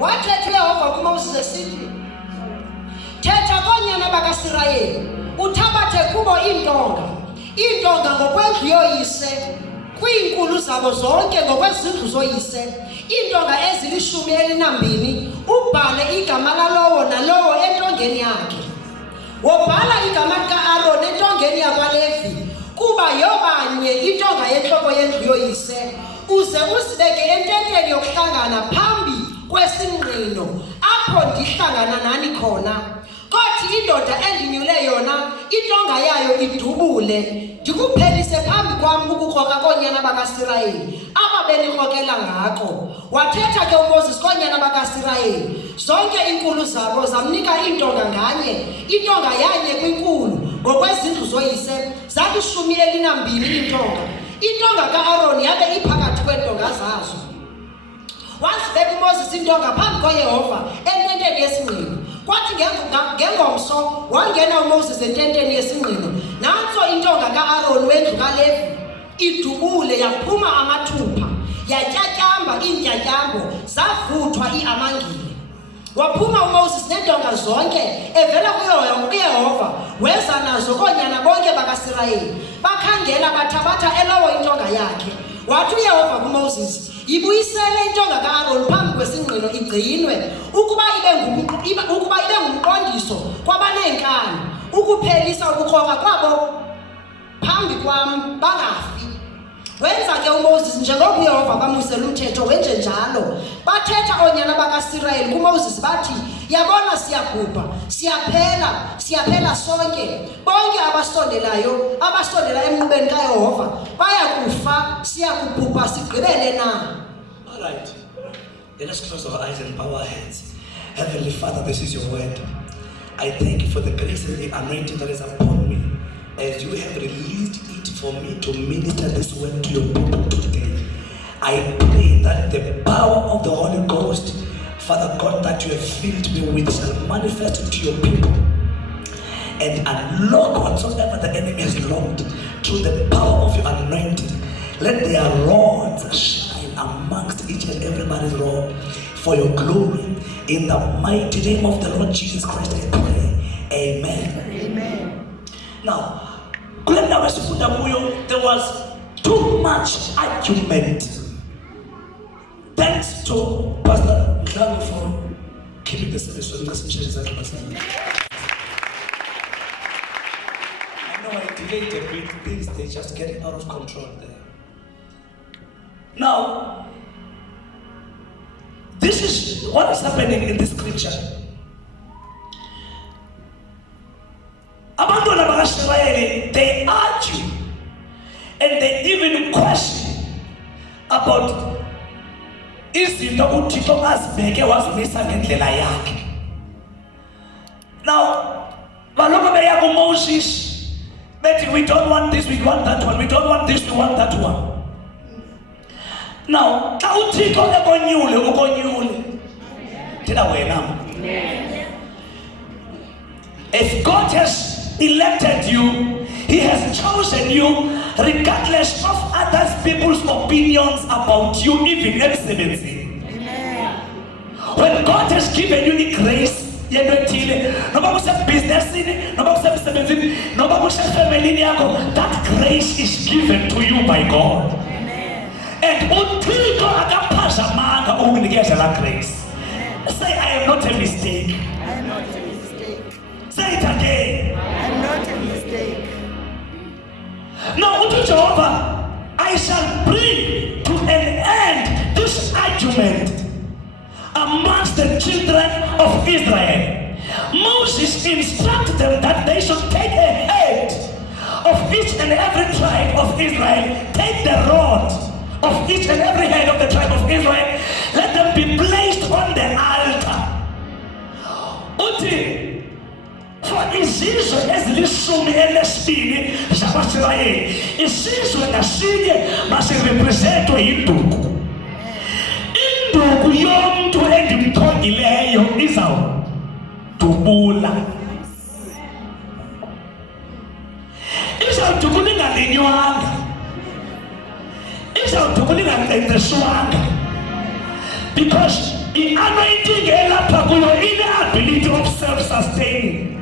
Wathetha uYehova kuMoses esithi, thetha koonyana bakaSirayeli, uthabathe kubo iintonga ngokwendlu yoyise, kwiinkulu zabo zonke ngokwezindlu zoyise, iintonga ezili12, ubhale igama lalowo nalowo entongeni yakhe. Wobhala igama lika-Aaron entongeni yakwaLevi, kuba yobanye intonga yentloko yendlu yoyise, uze uzibeke ententeni yokuhlangana phambi kwesingqino apho ndihlangana nani khona. Kothi indoda endinyule yona intonga yayo idubule, ndikuphelise phambi kwam ukukroka koonyana bakaSirayeli ababenirokela ngako. Wathetha ke uMoses koonyana bakaSirayeli, zonke iinkulu zabo zamnika intonga nganye, intonga yanye kwinkulu ngokwezindlu zoyise, zali12 iintonga. Intonga ka-Aaron yabe iphakathi kweentonga zazo. Wazibeka uMoses intonga phambi koYehova ententeni yesingqino. Kwathi ngengomso wangena uMoses ententeni yesingqino, nantso intonga ka-Aaron wendlu kaLevi idubule, yaphuma amathupha, yatyatyamba iintyatyambo, zavuthwa iamangile. Waphuma uMoses neentonga zonke evela kuYehova, weza nazo koonyana bonke bakaSirayeli. Bakhangela bathabatha elowo intonga yakhe. Wathi uYehova kuMoses, yibuyisele intonga ka-Aaron phambi kwesingqino igcinwe, ukuba ibe ngumqondiso kwabaneenkani, ukuphelisa ukukroka kwabo phambi kwam bangafi. Wenza ke uMoses njengoko uYehova kwamusela umthetho, wenje njalo. Bathetha oonyana bakaSirayeli kuMoses bathi, yabona siyabhubha, siyaphela sonke. Bonke abasondela emnqubeni kaYehova bayakufa, siyakubhubha sigqibele na. All right, let us close our eyes and bow our heads. Heavenly Father, this is your word. I thank you for the grace and the anointing that is upon me, as you have released it for me to minister this word to your people today. I pray that the power of the Holy Ghost, Father God, that you have filled me with shall manifest into your people and unlock whatsoever the enemy has locked through the power of your anointing. Let their rods shine amongst each and everybody's rod for your glory. In the mighty name of the Lord Jesus Christ, I pray. Amen. Amen. Now, there was too much argument. Thanks to Pastor Mklango for keeping the service for the I know I delayed a bit, things they just getting out of control there. Now, this is what is happening in this scripture. Abantwana bakaSirayeli, they argue and they even question about izinto uThixo azibeke wazimisa ngendlela yakhe. Now, baloko beya kuMoses, but we don't want this, we want that one, we don't want this, we want that one. Now, xa uThixo ekonyule ukonyule. Thina wena. If God has elected you, He has chosen you regardless of other people's opinions about you, even emsebenzini. When God has given you the grace, noba kusebusinessini, noba kusemsebenzini, noba kusefamilini yakho, that grace is given to you by God. And uThixo akaphazamanga ukunikeza la grace. Say, I am not a mistake. I am not a mistake. Say it again. I am not a mistake. Now, Jehovah, I shall bring to an end this argument amongst the children of Israel. Moses instructed them that they should take a head of each and every tribe of Israel, take the rod of each and every head of the tribe of Israel, let them be placed on the altar. Uthi, for izizwe ezili12 zabaSirayeli, isizwe ngasinye masirepresentwe yinduku. Induku yomntu endimkhongileyo izawudubula. Izawudubula ingalinywanga. Izawudubula ingankcenkceshwanga. Because anointing elapha kuyo ine-ability of self-sustaining.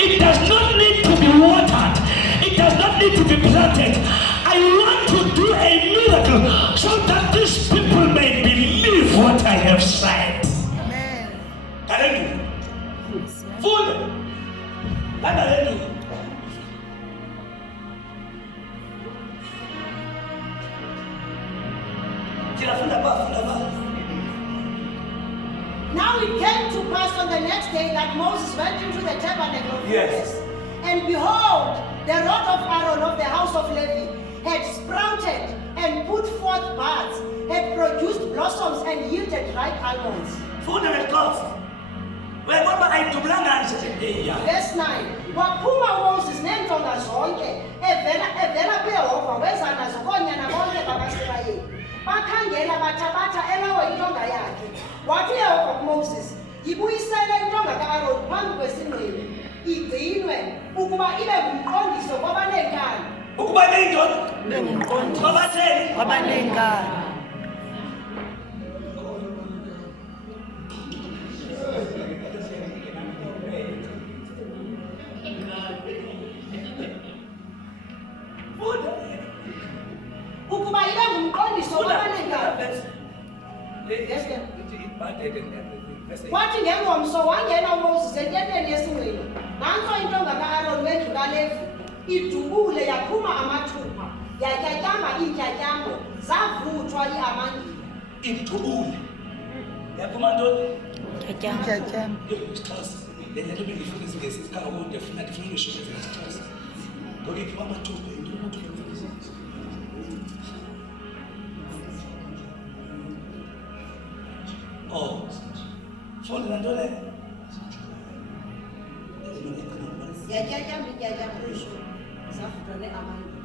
It does not need to be watered. It does not need to be planted. I want to do a miracle so that these people may believe what I have said. Amen. Full. Now it came to pass on the next day that Moses went into the tabernacle of Yes. witness, and behold, the rod of Aaron of the house of Levi had sprouted and put forth buds, had produced blossoms and yielded ripe almonds. Verse 9. Waphuma uMoses neentonga zonke evela kuYehova weza nazo koonyana bonke bakaSirayeli. Bakhangela bathabatha elowo intonga yakhe. Wathi uYehova kuMoses, yibuyisele intonga ka-Aaron phambi kwesingqili, igcinwe ukuba ibe ngumqondiso kwabaneenkani. Ukuba neyindoda kwabatheni Kwabaneenkani. Ukuba ibe ngumqondiso kwabaneenkani. Wathi ngengomso wangena uMoses ententeni yesingqili, nantso intonga ka-Aaron wendlu kaLevi idubule yaphuma amathupha, yatyatyamba iintyatyambo, zavuthwa iamandile. idubule yaphuma ntoni? Intyatyambo. IsiXhosa le nto bengifuna isingesi sikhawu ndifuna ulisho ngesixhosa. Ngoba iphuma amathupha into umuntu oh, funda la nto le. Yatyatyamba iintyatyambo zavuthwa neamandile.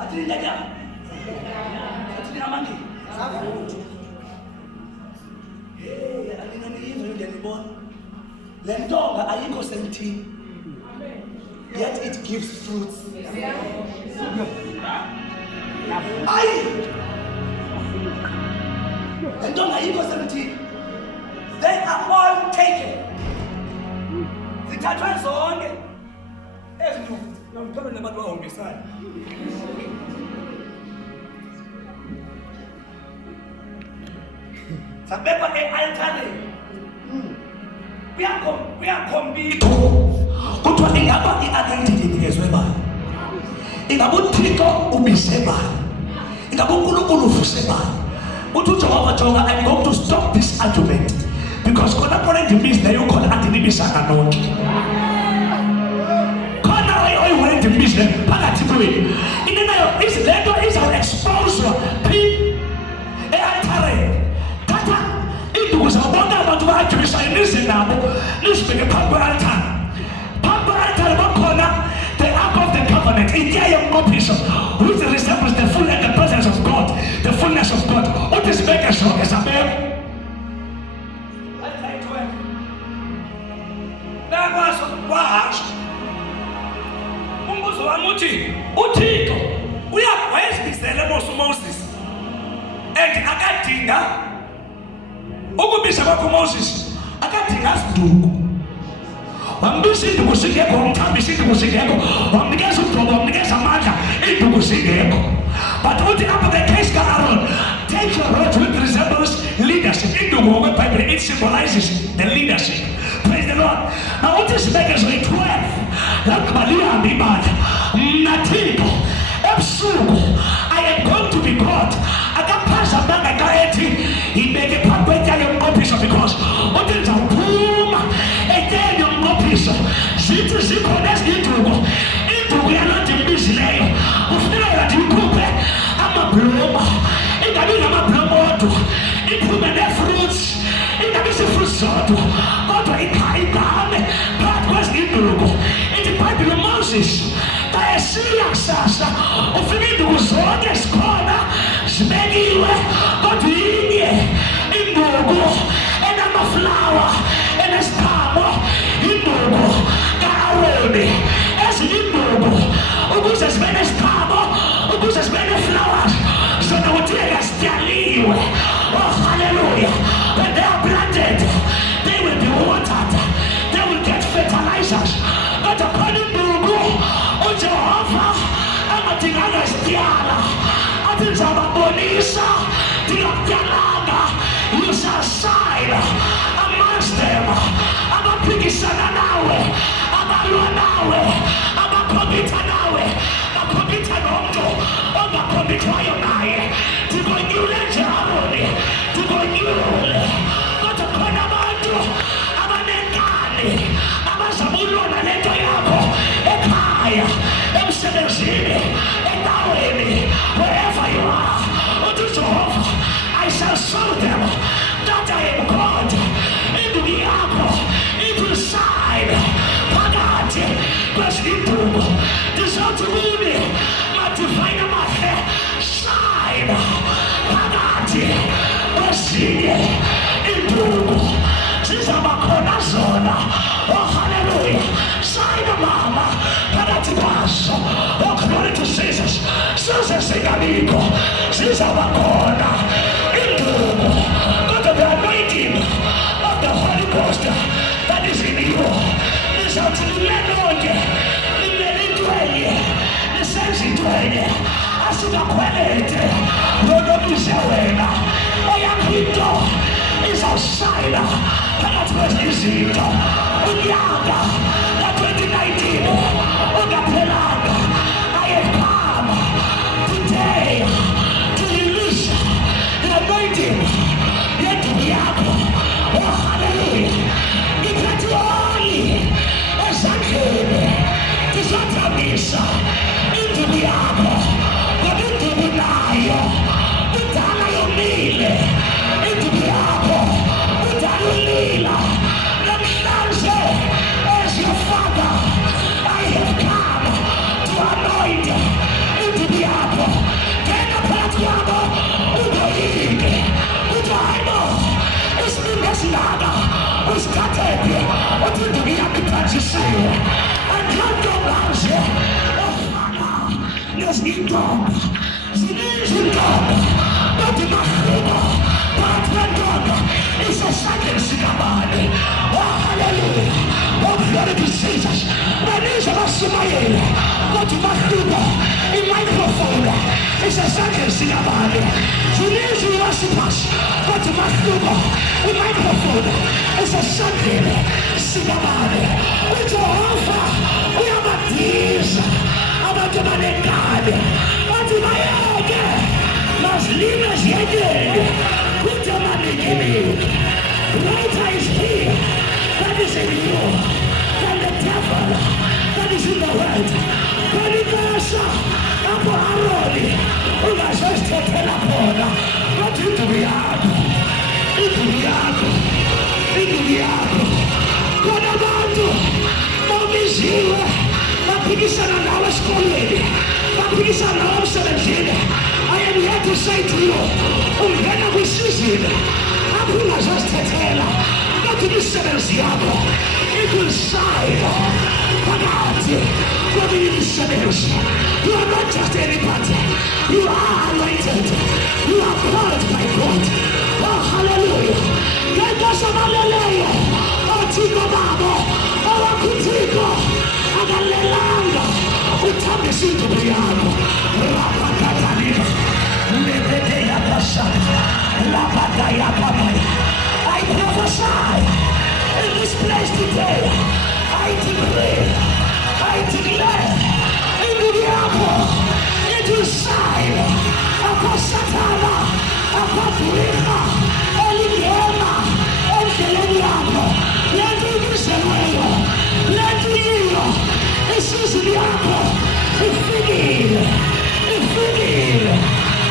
Athi indatyama. Athi amandile. Zavuthwa. Hey, alinaniyiva ndiyalibona. Le ntonga ayikho semthini. Yet it gives fruits. Ayi! Le ntonga ayikho semthini. They are all taken. Zithathwe zonke. Ezinto nomthombo nabantu bahombisana. Sabekwa e-altareni. Kuyakhombisa kuthiwa ingaba i-anointing inikezwe bani, ingaba uThixo ubise bani, ingaba uNkulunkulu uvuse bani. Uthi uJehova jonga, I'm going to stop this argument because khona khona ndimbizileyo khona andinibisanga nonke. Khona oyiwele ndimbizileyo phakathi kwenu inenayo le nto izawuexposwa phi e-altareni. Thatha iinduku zabo bonke abantu ba-ajulisayo nize nabo nizibeke phambi kwe-altare. Phambi kwe-altare bakhona the ark of the covenant, itya yomnqophiso, which resembles the full and the presence of God, the fullness of God. Uthi zibeke zonke zabekho. Nakwaso kwahasha. Umbuzo wami uthi uThixo uyagwezisele uMoses and akadinga ukubisa kwakho uMoses, akadinga siduku. Wambisa induku zingekho, wamthambisa induku zingekho, wamnikeza ugcobo, wamnikeza amandla, induku zingekho. But uthi apha the case ka-Aaron, take your rod which resembles leadership. Induku ngokwebhayibhile it symbolizes the leadership. Praise the Lord. Now uthi sibeke zoyi-12 lakuba lihambe ibandla. Mna Thixo ebusuku I am going to be God. Akaphazamanga xa ethi ibeke phambi kwetya yomnqophiso because uthi ndizawuphuma etyeni yomnqophiso. Zithi zikhona ezinye induku yaloo nto imbizileyo kufuneka ndiyikhuphe amabloma, ingabi ngamabloma odwa, iphume nee-fruits, ingabi zii-fruits zodwa kodwa igame phakathi kwezinye induku. Ithi ibhayibhile uMoses xa esiya kusasa ufika iinduku zonke zikhona zibekiwe kodwa inye induku enamaflawa enesithamo, induku ka-Aroni. Ezinye induku ukuze zibe nesithamo, ukuze zibe nee-flowers, zona kuthiwe yazityaliwe. ndingazityala athi ndizawubabonisa ndingakutyalanga. You shall shine amongst them. Abaphikisana nawe, abalwa nawe, abakhompitha nawe, bakhompitha nomntu ongakhompithwayo naye. Ndikonyule nje Aroni, ndikonyule. Kodwa khona abantu abanenkani abazabulwa nale nto yakho ekhaya, emsebenzini, endaweni, wherever you are. Uthi Jehova, I shall show them that I am God. Induku yakho ikuside phakathi kweziduku. Ndizawuthi kuni madivine amahle, shine phakathi kwezinye induku. Zizaba khona zona. Oh hallelujah. Shine mama phakathi kwazo. Oh glory to Jesus. Size singabikho zizaba khona induku. But the anointing of the Holy Ghost that is in you is out to the lonke limelintwenye lisenzintwenye asikakhwelete lonobize wena. Eyakho into izawushayina phakathi kwezinto. Unyaka ka-2019 ungaphelanga. I have come today to release the anointing yenduku yakho. Oh hallelujah. Ngiphethe oli esandleni ndizothabisa induku yakho. Ngoba induku nayo kudala yomile. Induku yakho kudala ulila. Namhlanje as your father I have come to anoint induku yakho. Tena phakathi kwabo uboyile. Uthi hayi bo, isibindi esilaka usithathephi. Uthi induku yakho iphanjisiwe. Andiyontombaze ofana nezintombi. Zininzi intombi kodwa umahluko phakathi kwentombi isesandleni sikabani. Oh hallelujah. Oh glory to Jesus. Baninzi abashumayeli kodwa umahluko imicrophone isesandleni sikabani. Zininzi worshippers kodwa umahluko imicrophone isesandleni sikabani. UJehova uyabadiza abantu abanenkani bathi bayeke mazilime ziyekele kuthi amaninimini. Greater is he that is in you than the devil that is in the world. Kwanikasa apho Aroni ungazozithethela khona. Bathi induku yakho, induku yakho, induku yakho. Khona abantu bawubiziwe baphikisana nawe esikolweni, baphikisana nawe emsebenzini. I am here to say to you, ungena kwisizini apho ungazozithethela kodwa imisebenzi yakho ikuside phakathi kweminye imisebenzi. You are not just anybody. You are anointed. You are called by God. Oh hallelujah. Ngento sabaleleyo othixo babo owakuthixo akalelanga uthambisa induku yakho. Rapakatalina lebede yapashaka labada yapamaya. I prophesy in this place today. I decree, I declare induku yakho ituside akosatana akabhurika elingena endleleni yakho. Lento ibizelweyo, lento yiyo isizini yakho ifikile, ifikile.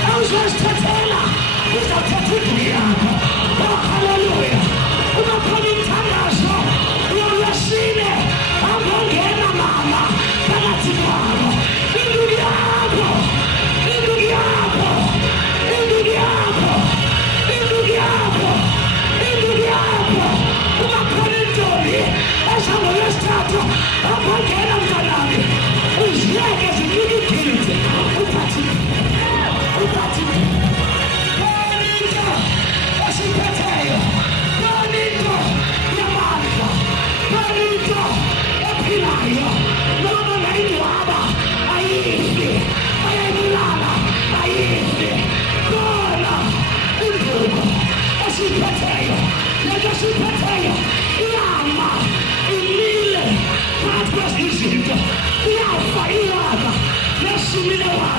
Awuzozithathela uzawuthatha induku yakho. Oh hallelujah. Unakhona imithandazo yolwesine angongena mama phakathi kwabo. Induku yakho, induku yakho, induku yakho, induku yakho, induku yakho. Unakhona intombi ezangolwesithathu angongena mntanami. Uziyeke zifike igilite uphathile, uphathile.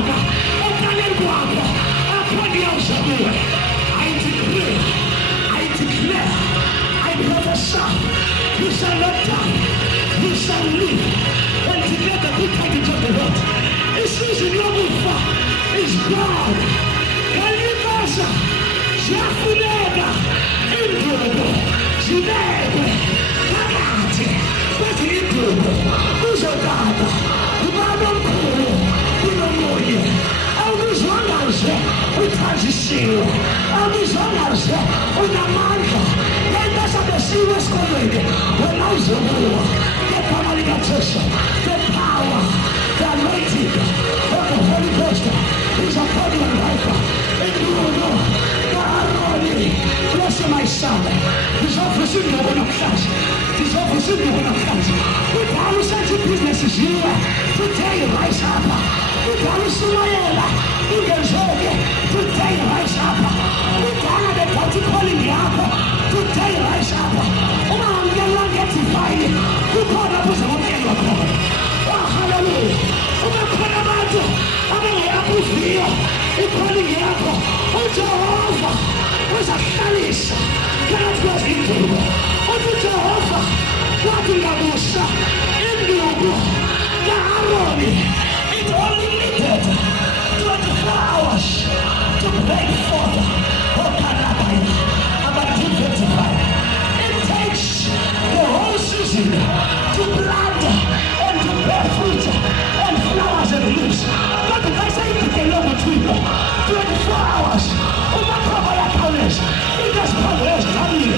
Baba, okaleni kwakho apho ndiyawuza kuwe. I decree, I declare, I prophesy, you shall not die, you shall live, and declare the good tidings of the Lord. Isizini yokufa is gone. Kalikaza ziyafuneka indubo zibekwe phakathi kwezidubo kuzodaba ubaba omkhulu kunomunye awubizwangaze uthanjisiwe awubizwangaze unamandla lento sabesiwe esikolweni wena uzobuwa ngegama likaJesu. The power, the anointing of the Holy Ghost is upon your life. And you will know bless my son. This office in the one of class. This office in the one of class. We promise that your business is here. Today rise up. We promise you you can show me. Today rise up. We promise that what you calling me up. Today rise up. And I'm going to get to find it. We call up with a one. Oh, hallelujah. I'm going to put them out. I'm going to help you feel. Ikoni yako Jehova uzakuhlalisa phakathi kwezindubo. Uthi Jehova wathi ngamusa indubo ka-Aroni it only needed 24 hours to break forth. Okanabaya about 2:25. It takes the whole season to plant and to bear fruit and flowers and leaves. But if I say to the Lord between 24 hours, it does progress coming.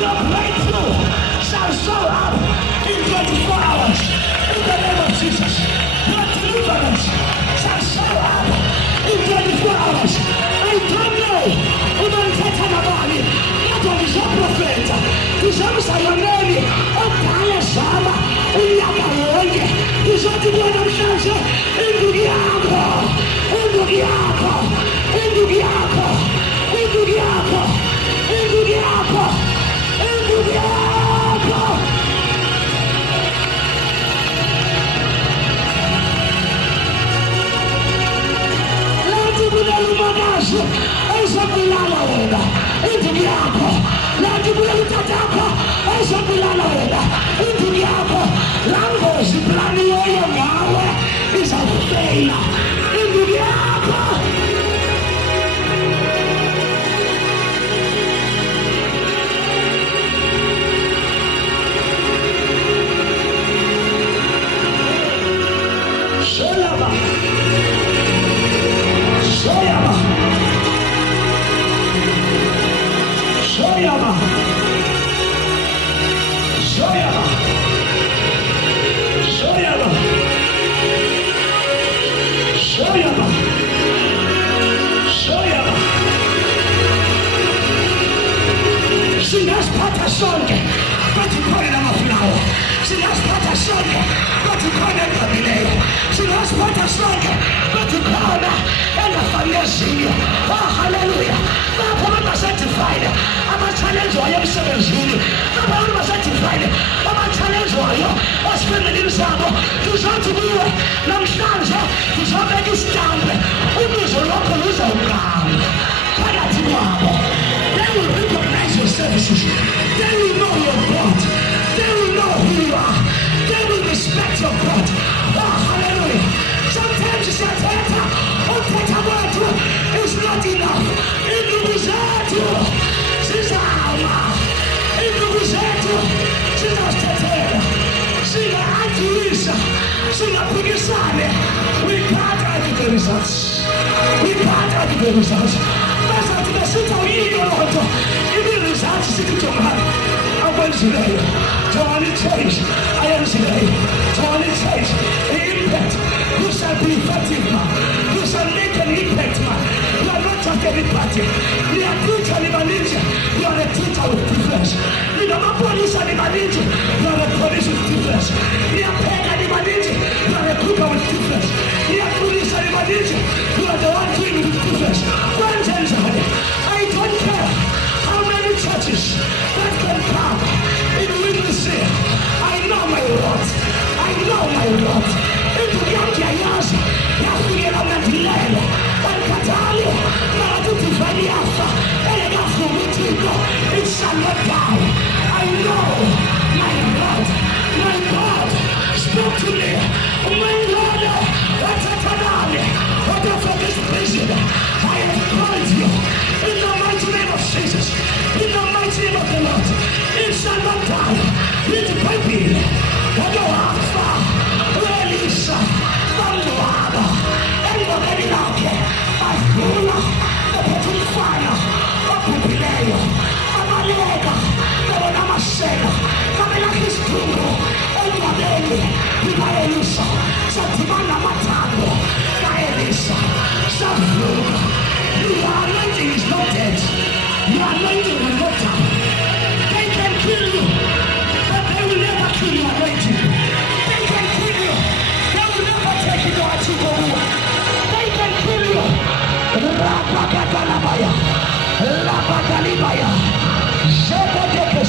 Your breakthrough shall show up in 24 hours. In the name of Jesus, your deliverance shall show up in 24 hours. I don't know who don't take on about it. That one is your prophet. This is your name. Oh, Kaya Sama, Uyaka Wonge. This is the one of Shansa. Indugiako, Indugiako, Indugiako, Indugiako, Indugiako, Indugiako. Lati kunalumakazi, ezokulala wena, Indugiako. Lati kunaluthatako, ezokulala wena, Indugiako. Langozi plani yoyo ngawe, izakufeyila, Indugiako. Shoyama, Shoyama, Shoyama, Shoyama, Shoyama, Shoyama, Shoyama. Singasiphatha sonke bathi khona namafulawa. Singasiphatha sonke bathi khona egqabileyo. Singasiphatha sonke bathi khona engafani ezinye. Oh, hallelujah. Lapho abantu basathifayile ama-challenge wayo emsebenzini. Lapho abantu basathifayile ama-challenge wayo esifemelini sabo. Tuzothi kuwe namhlanje tuzobeka isitampe. Ubizo lwakho luzawugqama phakathi kwabo. They will recognize your services. They will know your God. They will know who you are. They will respect your God. Oh, hallelujah. Sometimes you say, it's not enough. Indubizetu, Zizama, Indubizetu, Zizastetera, Ziga Antuisa, Ziga Pugisane. We can't argue the results. We can't argue the results. That's not the Sita Eagle. Even the results is to man. I went today. Tony change. I am today. Tony change. The impact. You shall be effective, man. You shall make an impact, man. You are not just anybody. You are a teacher, you are a teacher with difference. You are not police anybody. You are a police with difference. You are paid anybody. You are a cooker with difference. You are police anybody. You are the one doing with difference. One gentleman, I don't care how many churches that can come in witnessing. I know my Lord. I know my Lord. Into the young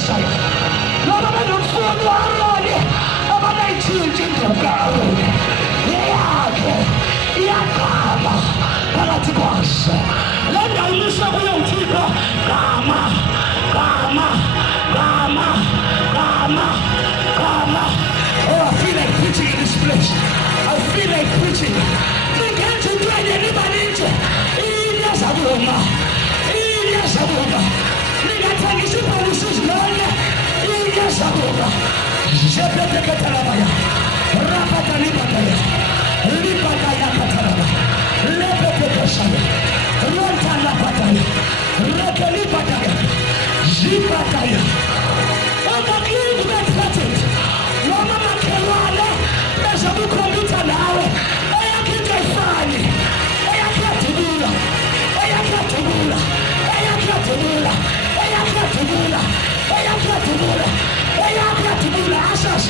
Messiah. Lord, I'm in the phone, Lord. I'm a 19 to go. Yakama, Palatikos. Let me miss a way of people. Kama, Kama, Kama, Kama, Kama. Oh, I feel like preaching in this place. I feel like preaching. They can't do anybody. Yes, I will. Yes, I will. They got to get some policies, Lord. Yes, I will. Shepeteketalabaya. Rapatalibataya. Lipataya katalaba. Lepetekesaya. Rontalapataya. Rekelipataya. Zipataya. On the clean that patent. Mama Makelwane. There's a book computer now. I can't get funny. I can't do that. I can't do that. I can't do that. I can't do that. I can't do that. I can't do that. Ashes.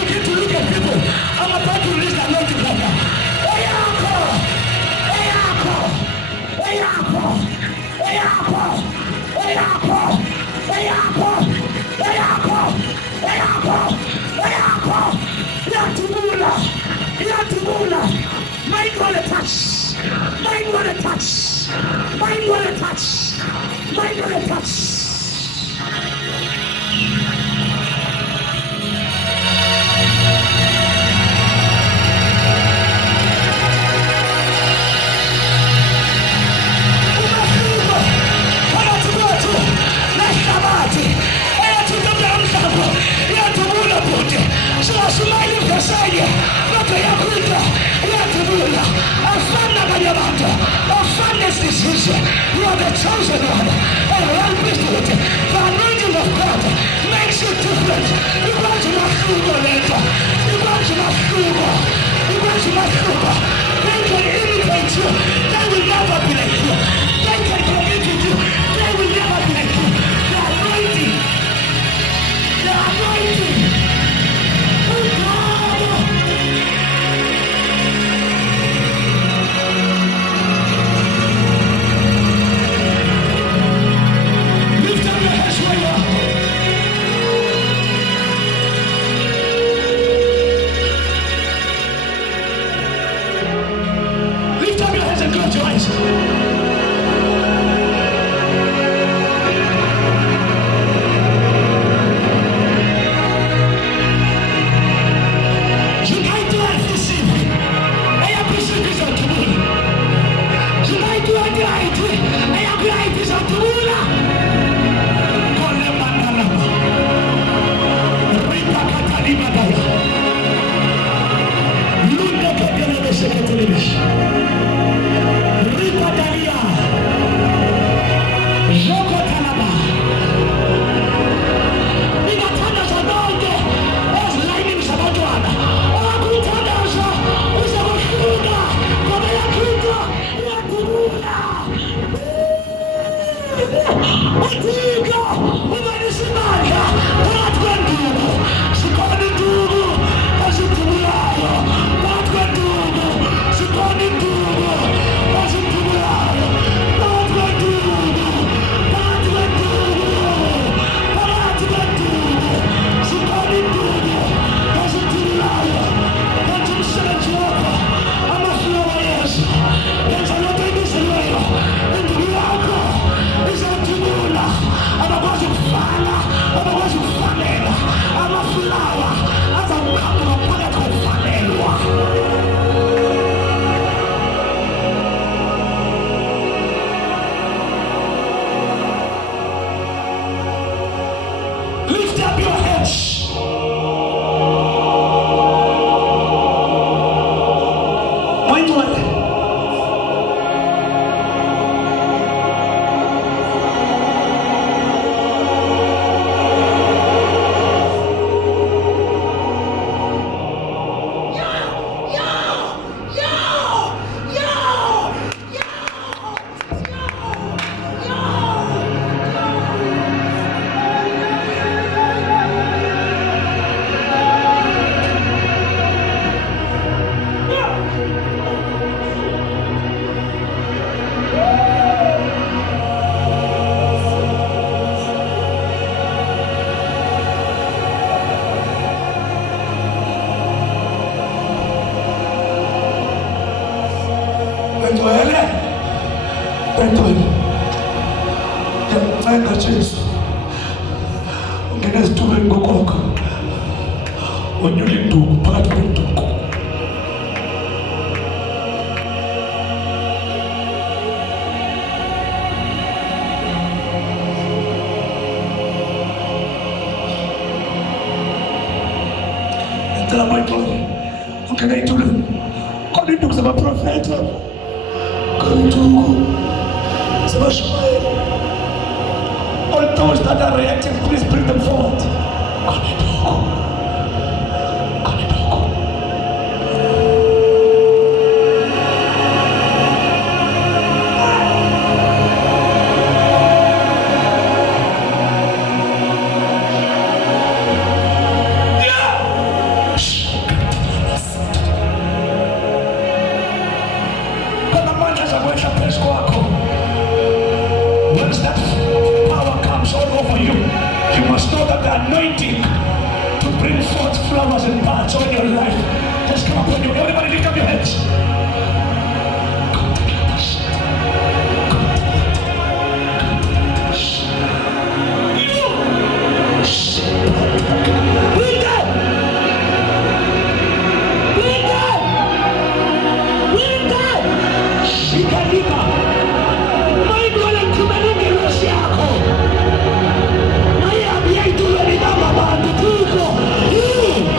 Begin to look at people. I'm about to release the anointing right now. Mind wanna touch. Mind wanna touch. Mind wanna touch. Mind wanna touch. You are the chosen one, and one priesthood. The anointing of God makes you different. You want to not frugal later. You want to not frugal. You want to not frugal. They can imitate you. They will never be like you. They can compete with you. They will never be like you. The anointing. The anointing. Oh God. Lift up your hands where you are. Lift up your hands and close your eyes. You might do it this evening. I appreciate this on tomorrow. You might do it right. I appreciate this on tomorrow. Ripatali Yanceda Jesu ungena zitulweni ngokwakho onyule induku phakathi kwenduku. Yancela bayixolo ungena ezitulweni khona induku zabaprofeta, khona induku zabashumayeli. All those that are reacting, please bring them forward. Once that power comes all over you, you must know that the anointing to bring forth flowers and buds on your life has come upon you. Everybody lift up your heads.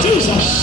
Jesus.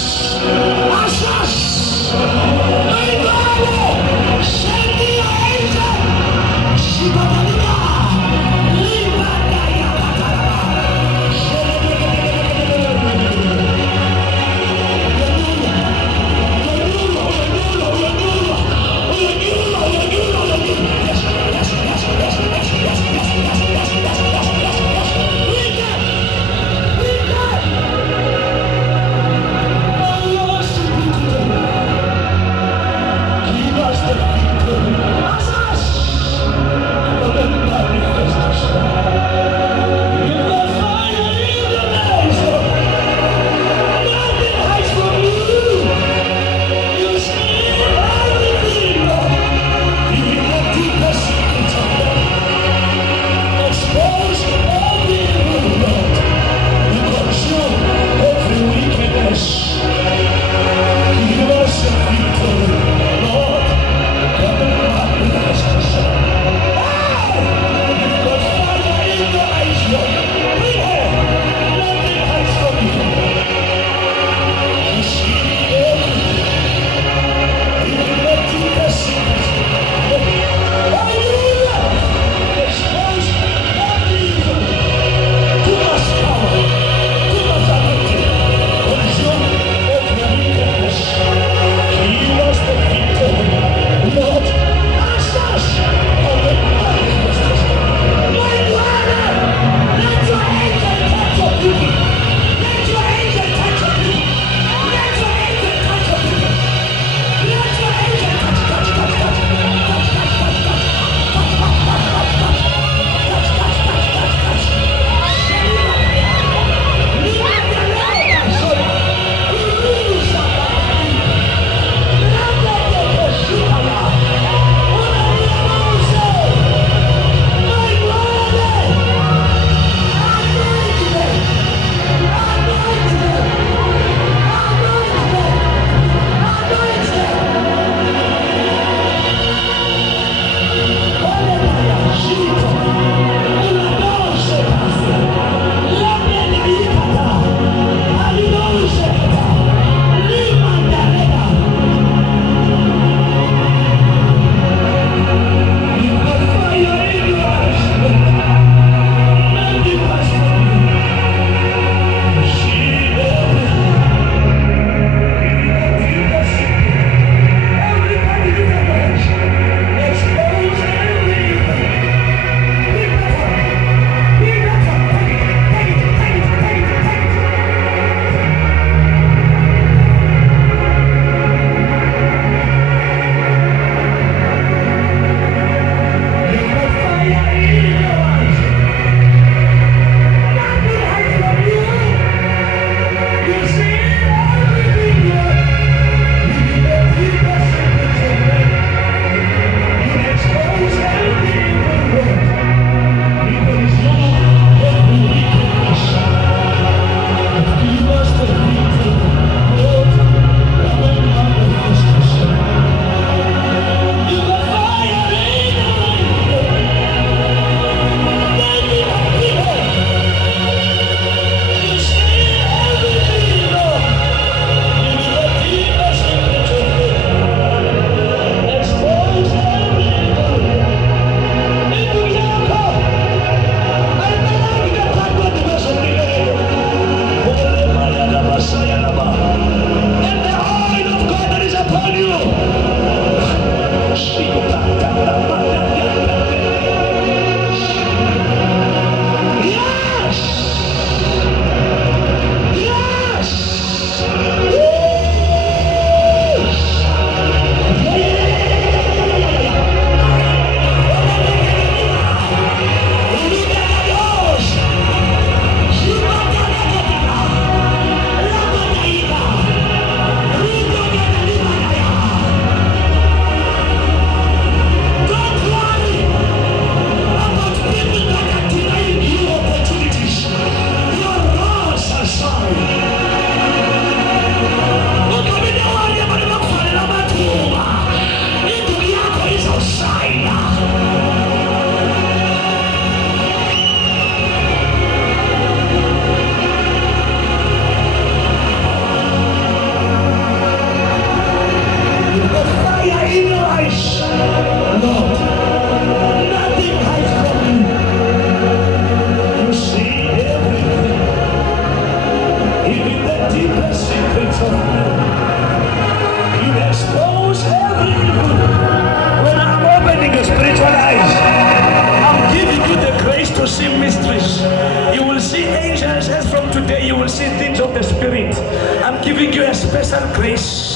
special grace